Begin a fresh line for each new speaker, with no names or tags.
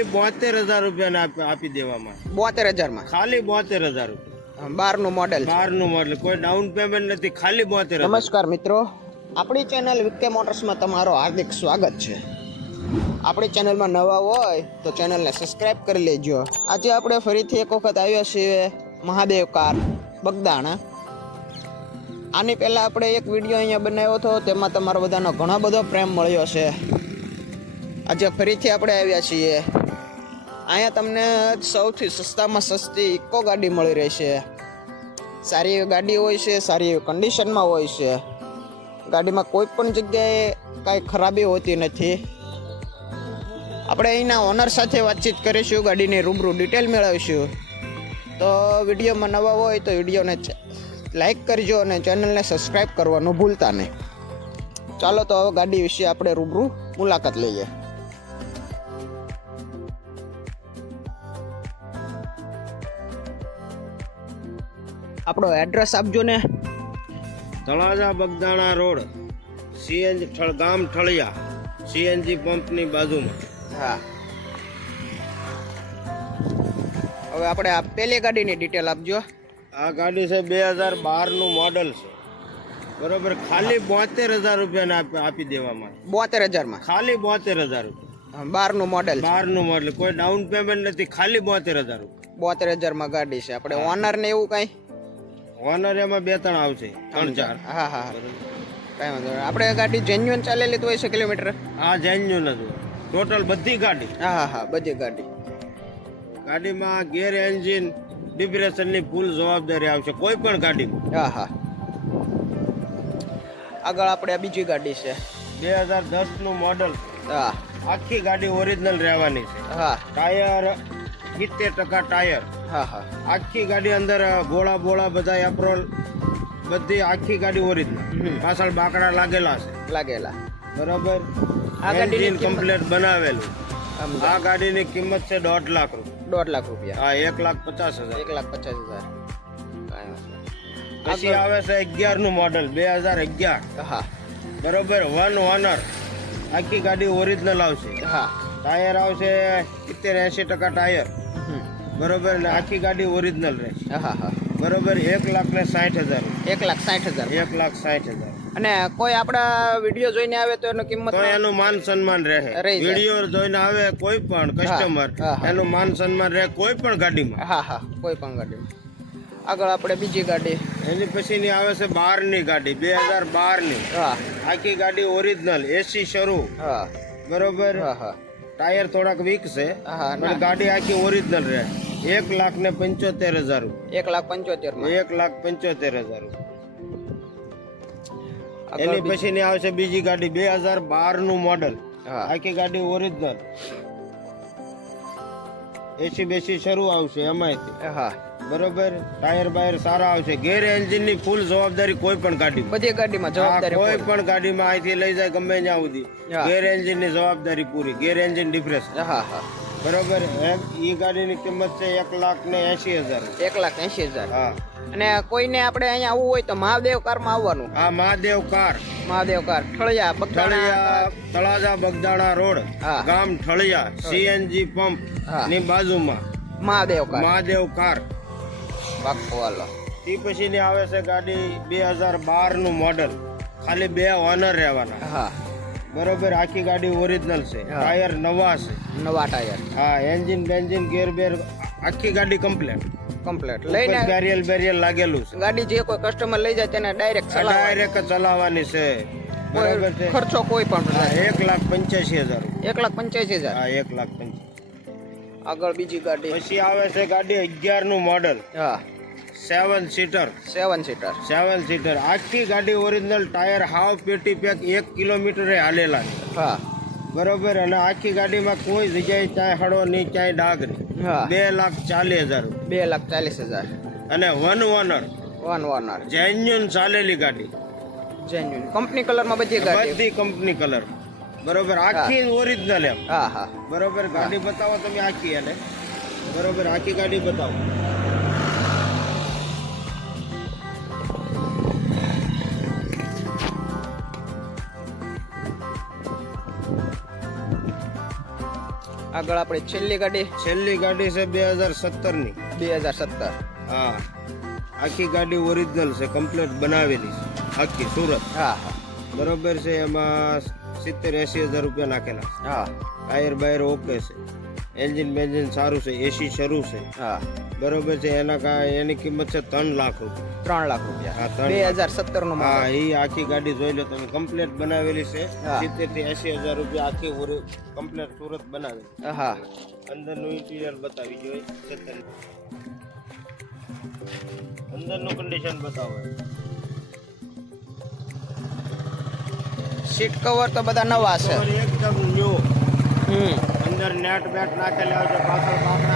ખાલી બોતેર હજાર રૂપિયા આપી દેવામાં.
બોતેર હજારમાં?
ખાલી બોતેર હજાર રૂપિયા.
બારનું મોડેલ
બારનું મોડલ કોઈ ડાઉન પેમેન્ટ નથી ખાલી બોતેર
નમસ્કાર મિત્રો. આપણી ચેનલ વિકે મોટર્સમાં તમારો હાર્દિક સ્વાગત છે. આપણી ચેનલમાં નવા હોય તો ચેનલને સબસ્ક્રાઇબ કરી લેજો. આજે આપણે ફરીથી એક વખત આવ્યા છીએ મહાદેવ કાર બગદાણા. આની પહેલાં આપણે એક વીડિયો અહીંયા બનાવ્યો હતો તેમાં તમારો બધાનો ઘણો બધો પ્રેમ મળ્યો છે. આજે ફરીથી આપણે આવ્યા છીએ અહીંયા તમને સૌથી સસ્તામાં સસ્તી ઇકો ગાડી મળી રહેશે. સારી એવી ગાડી હોય છે, સારી એવી કન્ડિશનમાં હોય છે. ગાડીમાં કોઈ પણ જગ્યાએ કાંઈ ખરાબી હોતી નથી. આપણે અહીંના ઓનર સાથે વાતચીત કરીશું, ગાડીની રૂબરૂ ડિટેલ મેળવીશું. તો વિડીયોમાં નવા હોય તો વિડીયોને લાઈક કરજો અને ચેનલને સબસ્ક્રાઈબ કરવાનું ભૂલતા નહીં. ચાલો તો હવે ગાડી વિશે આપણે રૂબરૂ મુલાકાત લઈએ. આપણો એડ્રેસ આપજો ને.
તળાજા બગદાણા રોડ સીએનજી ગામ ઠળિયા સીએનજી પંપની બાજુમાં.
હા. હવે આપણે આ પેલી ગાડીની ડિટેલ આપજો.
આ ગાડી છે બે હજાર બારનું મોડલ છે. બરોબર ખાલી બોતેર હજાર રૂપિયા આપી દેવામાં.
બોતેર હજારમાં.
ખાલી બોતેર હજાર રૂપિયા.
બારનું મોડલ
બારનું મોડલ કોઈ ડાઉન પેમેન્ટ નથી ખાલી બોતેર હજાર રૂપિયા.
બોતેર હજારમાં ગાડી છે. આપણે ઓનર ને એવું કાંઈ
ઓનર એમાં બે ત્રણ આવશે ત્રણ ચાર.
હા હા હા. કાંઈ વાંધો નહીં. આપણે ગાડી જેન્યુઅન ચાલેલી તો હોય છે કિલોમીટર?
હા જેન્યુન હતું ટોટલ બધી ગાડી.
હા હા હા બધી ગાડી.
ગાડીમાં ગેર એન્જિન ડિપ્રેશનની ફૂલ જવાબદારી આવશે કોઈ પણ ગાડીમાં.
હા હા. આગળ આપણે આ બીજી ગાડી છે.
બે હજાર દસનું મોડલ
હા.
આખી ગાડી ઓરિજિનલ રહેવાની છે.
હા.
ટાયર સિત્તેર ટકા ટાયર.
હા હા.
આખી ગાડી અંદર ગોળા બોળા બધા એપ્રોલ બધી આખી ગાડી ઓરિજિનલ પાછળ બાકડા લાગેલા છે.
લાગેલા.
બરાબર?
આ ગાડીની
કમ્પ્લેટ બનાવેલું. આ ગાડીની કિંમત છે દોઢ લાખ રૂપિયા.
દોઢ લાખ રૂપિયા.
હા એક લાખ પચાસ હજાર.
એક લાખ પચાસ હજાર.
પછી આવે છે અગિયારનું મોડલ બે હજાર અગિયાર.
હા.
બરોબર? વન ઓનર આખી ગાડી ઓરિજિનલ આવશે.
હા.
ટાયર આવશે સિત્તેર એસી ટકા ટાયર. બરોબર ને આખી ગાડી ઓરિજિનલ રહેશે
હા હા
બરોબર એક લાખ ને સાઠ હજાર.
એક લાખ સાઠ હજાર.
એક લાખ સાઠ હજાર.
અને કોઈ આપણા વીડિયો જોઈને આવે તો એનો કિંમત
તો એનું માન સન્માન રહે. વીડિયો જોઈને આવે કોઈ પણ કસ્ટમર. એનું માન સન્માન રહે કોઈ પણ ગાડીમાં.
હા હા કોઈ પણ ગાડી આગળ આપણે બીજી ગાડી.
એની પછીની આવે છે બારની ગાડી બે હજાર બારની
હા.
આખી ગાડી ઓરિજિનલ એસી શરૂ.
હા.
બરોબર?
હા હા.
ટાયર થોડાક વીક છે પણ ગાડી આખી ઓરિજિનલ રહે. એક લાખ ને પંચોતેર હજાર
એક લાખ પંચોતેર
એક લાખ પંચોતેર હજાર એની
પછી
ની આવશે બીજી ગાડી બે હજાર બારનું મોડલ આખી ગાડી ઓરિજિનલ. એસી બેસી શરૂ આવશે એમાંથી
હા.
બરોબર? ટાયર બાયર સારા આવશે. ગેર એન્જિનની ફૂલ જવાબદારી કોઈ પણ ગાડી
બધી ગાડીમાં જવાબદારી
કોઈ પણ ગાડીમાં અહીંથી લઈ જાય ગમે ત્યાં સુધી. ગેર એન્જિનની જવાબદારી પૂરી. ગેર એન્જિન ડિફરન્સ.
હા હા.
બરોબર એ ગાડીની કિંમત છે એક લાખ ને એસી હજાર.
એક લાખ એંશી હજાર.
હા.
અને કોઈને આપણે અહીંયા આવવું હોય તો મહાદેવ કારમાં આવવાનું.
હા Mahadev car.
Mahadev car. Thaliya Bagdana.
Talaja Bagdana road. ગામ ઠળિયા સીએનજી પંપ. ની બાજુમાં.
મહાદેવ કાર.
મહાદેવ કાર.
પાક્કો
એ પછીની આવે છે ગાડી બે હજાર બારનું મોડલ. ખાલી બે ઓનર રહેવાના.
હા.
બરોબર આખી ગાડી ઓરિજિનલ છે. ટાયર નવા છે.
નવા ટાયર
હા એન્જિન બેન્જિન ગેર બેર આખી ગાડી કમ્પ્લેટ
કમ્પ્લીટ લઈને
બેરિયલ બેરિયલ લાગેલું છે.
ગાડી જે કોઈ કસ્ટમર લઈ જાય તેને ડાયરેક્ટ
ડાયરેક્ટ ચલાવવાની. છે. બરોબર છે?
ખર્ચો કોઈ પણ
એક લાખ પંચ્યાસી હજાર
એક લાખ પંચ્યાસી હજાર.
હા એક લાખ પંચ્યાસી.
આગળ બીજી ગાડી.
પછી આવે છે ગાડી અગિયારનું મોડલ
હા.
Seven seater
seven seater
seven seater આખી ગાડી ઓરિજિનલ ટાયર હાવ પેટી પેક એક કિલોમીટરે હાલેલા. છે
હા.
બરોબર? અને આખી ગાડીમાં કોઈ જગ્યાએ ક્યાંય હળો નહીં ક્યાંય ડાઘ નહીં.
હા.
બે લાખ ચાલીસ હજાર.
બે લાખ ચાલીસ હજાર.
અને one owner
one owner
genuine ચાલેલી ગાડી.
જેન્યુન કંપની કલરમાં બધી ગાડી.
બધી કંપની કલર બરોબર? આખી ઓરિજિનલ એમ.
હા હા.
બરોબર? ગાડી બતાવો તમે આખી એને. બરોબર? આખી ગાડી બતાવો.
આગળ આપણે છેલ્લી ગાડી.
છેલ્લી ગાડી છે બે હજાર સત્તરની
બે હજાર સત્તર.
હા. આખી ગાડી ઓરિજિનલ છે કમ્પ્લીટ બનાવેલી છે આખી સુરત.
હા હા.
બરોબર છે એમાં સિત્તેર એસી હજાર રૂપિયા નાખેલા
હા.
ટાયર બાયર ઓકે છે. એન્જિન બેન્જિન સારું છે એસી શરૂ છે.
હા.
બરોબર છે એના એની કિંમત છે ત્રણ લાખ રૂપિયા.
ત્રણ લાખ રૂપિયા. બે હજાર સત્તર નો
હા એ આખી ગાડી જોઈ લો તમે. કમ્પ્લેટ બનાવેલી છે. સિત્તેરથી એસી હજાર રૂપિયા આખી કમ્પ્લેટ સુરત બનાવેલી
હા.
અંદરનું ઇન્ટિરિયર બતાવી જોઈએ. અંદરનું કન્ડિશન બતાવો.
સીટ કવર તો બધા નવા છે.
એકદમ ન્યુ
હમ.
અંદર નેટ બેટ નાખેલા છે પાછળ નાખેલા